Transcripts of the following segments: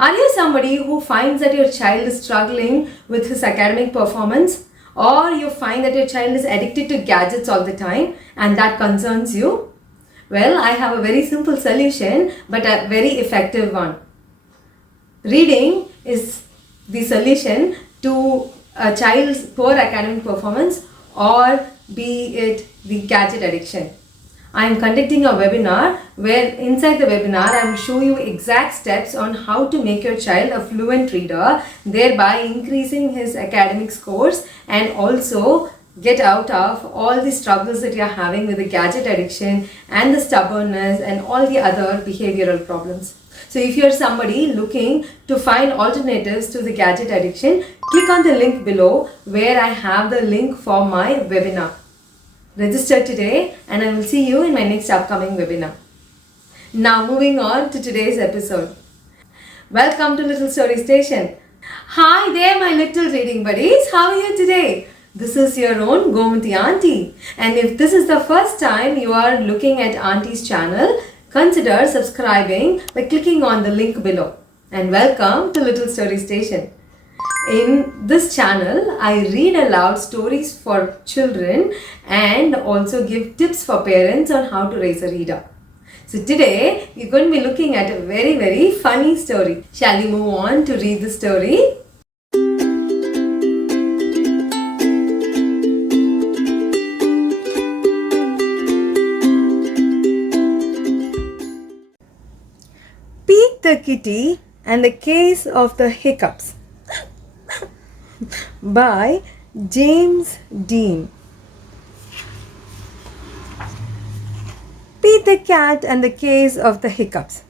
Are you somebody who finds that your child is struggling with his academic performance? Or you find that your child is addicted to gadgets all the time and that concerns you? Well, I have a very simple solution but a very effective one. Reading is the solution to a child's poor academic performance or be it the gadget addiction. I am conducting a webinar where inside the webinar I will show you exact steps on how to make your child a fluent reader, thereby increasing his academic scores and also get out of all the struggles that you are having with the gadget addiction and the stubbornness and all the other behavioral problems. So if you are somebody looking to find alternatives to the gadget addiction, click on the link below where I have the link for my webinar. Register today and I will see you in my next upcoming webinar. Now moving on to today's episode. Welcome to Little Story Station. Hi there my little reading buddies. How are you today? This is your own Gomati Auntie. And if this is the first time you are looking at Auntie's channel, consider subscribing by clicking on the link below. And welcome to Little Story Station. In this channel, I read aloud stories for children and also give tips for parents on how to raise a reader. So today, we're going to be looking at a very funny story. Shall we move on to read the story? Pete the Kitty and the Case of the Hiccups by James Dean. Pete the Cat and the Case of the Hiccups.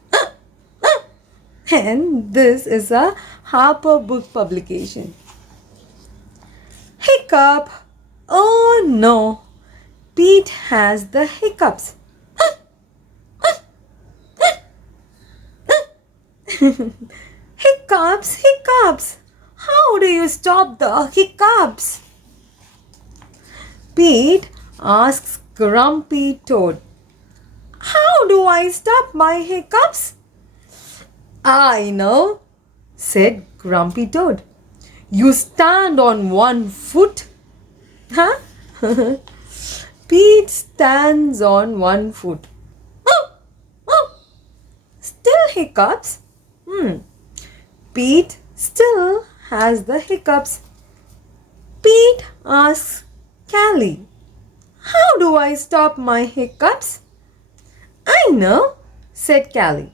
And this is a Harper book publication. Hiccup! Oh no! Pete has the hiccups. Hiccups, hiccups! How do you stop the hiccups? Pete asks Grumpy Toad. How do I stop my hiccups? I know, said Grumpy Toad. You stand on one foot. Huh? Pete stands on one foot. Still hiccups? Pete still has the hiccups. Pete asks Callie, how do I stop my hiccups? I know, said Callie.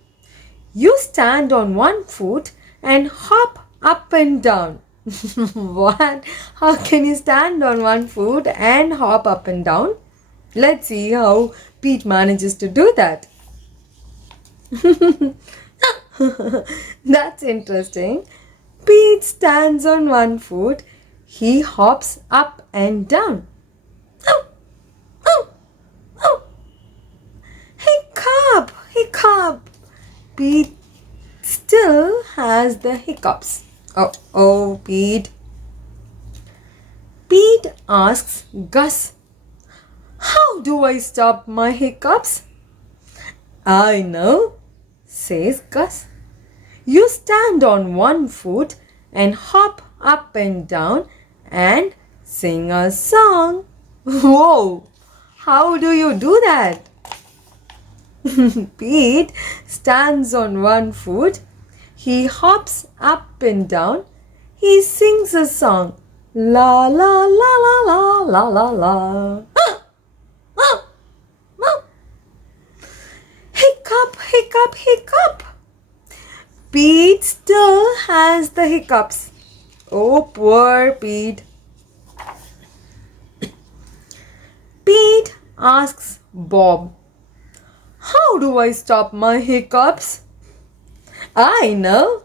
You stand on one foot and hop up and down. What? How can you stand on one foot and hop up and down? Let's see how Pete manages to do that. That's interesting. Pete stands on one foot. He hops up and down. Hiccup! Hiccup! Pete still has the hiccups. Oh, Pete. Pete asks Gus, how do I stop my hiccups? I know, says Gus. You stand on one foot and hop up and down and sing a song. Whoa! How do you do that? Pete stands on one foot. He hops up and down. He sings a song. La la la la la la la la. Hiccup, hiccup, hiccup. Pete still has the hiccups. Oh, poor Pete. Pete asks Bob, how do I stop my hiccups? I know,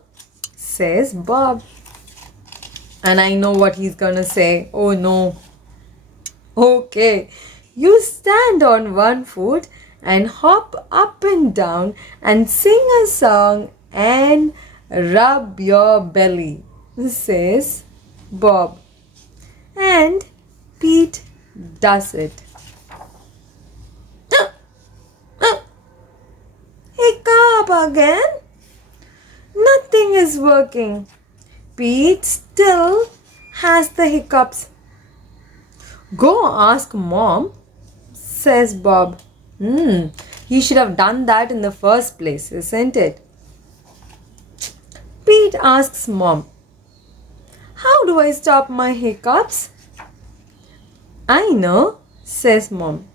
says Bob. And I know what he's gonna say. Oh no. Okay, you stand on one foot and hop up and down and sing a song and rub your belly, says Bob. And Pete does it. Hiccup again? Nothing is working. Pete still has the hiccups. Go ask Mom, says Bob. He should have done that in the first place, isn't it? Pete asks Mom, how do I stop my hiccups? I know, says Mom.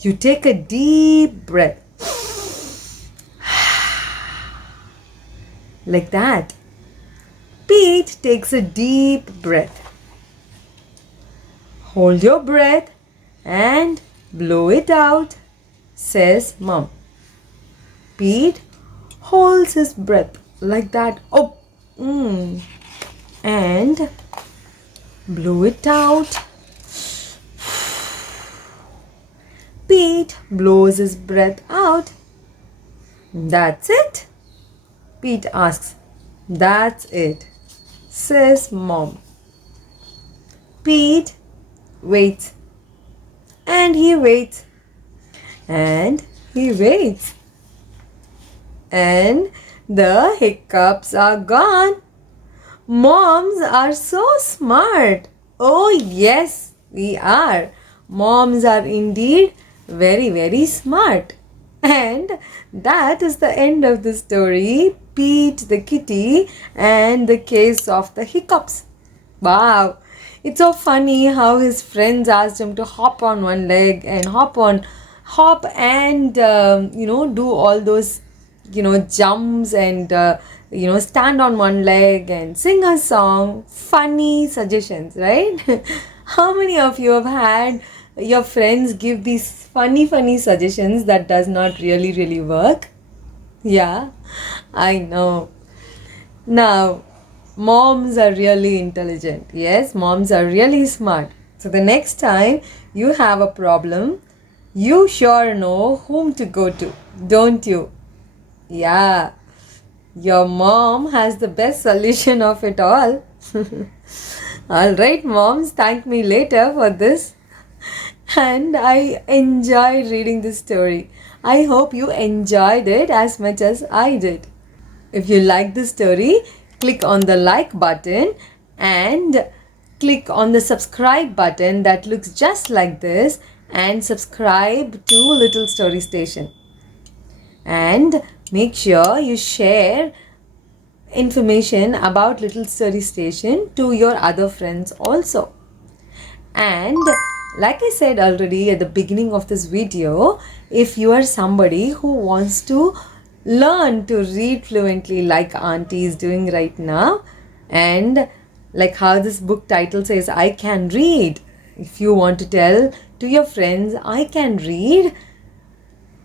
You take a deep breath. Like that. Pete takes a deep breath. Hold your breath and blow it out, says Mom. Pete holds his breath like that. And blow it out. Pete blows his breath out. That's it? Pete asks. That's it, says Mom. Pete waits. And he waits. And he waits. And the hiccups are gone. Moms are so smart. Oh yes, we are. Moms are indeed very, very smart. And that is the end of the story, Pete the kitty and the case of the hiccups. Wow, it's so funny how his friends asked him to hop on one leg and hop and do all those jumps and stand on one leg and sing a song. Funny suggestions, right? How many of you have had your friends give these funny suggestions that does not really work? Yeah, I know. Now, moms are really intelligent. Yes, moms are really smart. So the next time you have a problem, you sure know whom to go to, don't you? Yeah, your mom has the best solution of it all. Alright, moms, thank me later for this. And I enjoyed reading this story. I hope you enjoyed it as much as I did. If you like the story, click on the like button and click on the subscribe button that looks just like this and subscribe to Little Story Station. And make sure you share information about Little Story Station to your other friends also. And like I said already at the beginning of this video, if you are somebody who wants to learn to read fluently like Auntie is doing right now, and like how this book title says, I can read. If you want to tell to your friends, I can read,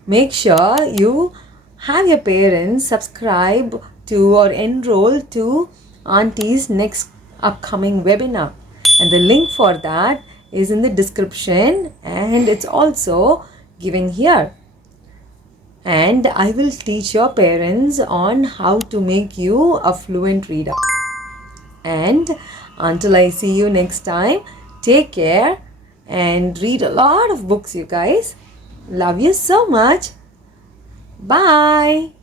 make sure you have your parents subscribe to or enroll to Auntie's next upcoming webinar. And the link for that is in the description and it's also given here. And I will teach your parents on how to make you a fluent reader. And until I see you next time, take care and read a lot of books, you guys. Love you so much. Bye.